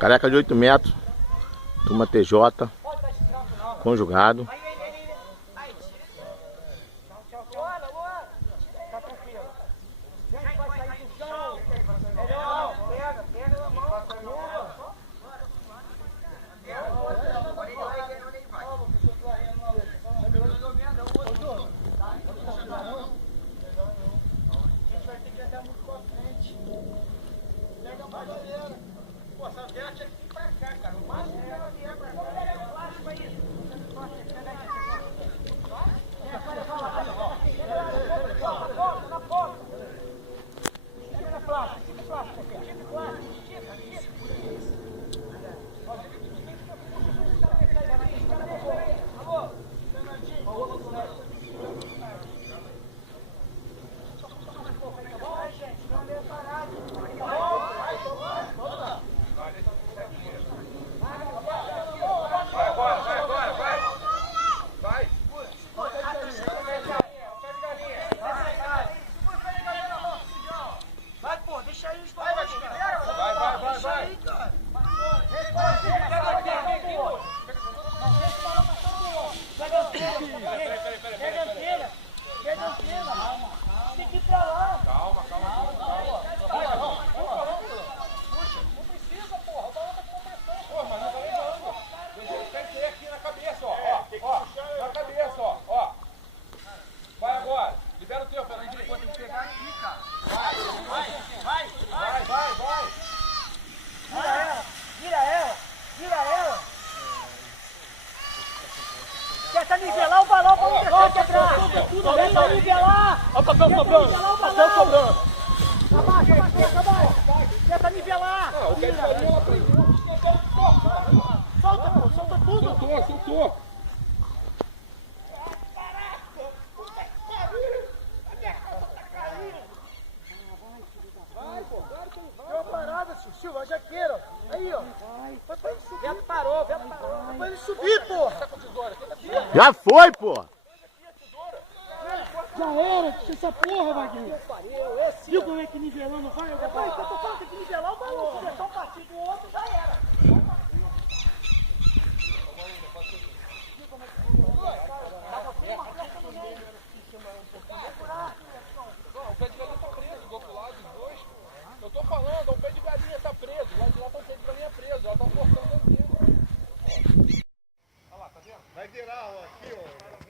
Careca de 8 metros. Turma TJ. Conjugado. Tenta nivelar o balão pra não deixar quebrar. Tenta nivelar. Olha o papel sobrando. Papel sobrando. Abaixa, abaixa. Tenta nivelar. Ah, o que ele faria lá pra ele? Solta, pô. Solta tudo. Soltou. Vai, pô. Claro que ele vai. Deu uma parada, Silva. A jaqueira. Aí, ó. Vai pra ele subir. Vento parou. Vai pra ele subir, porra. Já foi, pô! Já era, essa porra, Vaguinho. Viu como é que nivelando vai? Depois que eu tô falando que nivelar o balão, se deixar um partido do outro, já era. O pé de galinha tá preso do outro lado, os dois. Eu tô falando, o pé de galinha tá preso. Lá de lá tá o pé de galinha preso. Ela tá cortando aqui. Olha lá, tá vendo? Vai virar, ó, aqui, ó.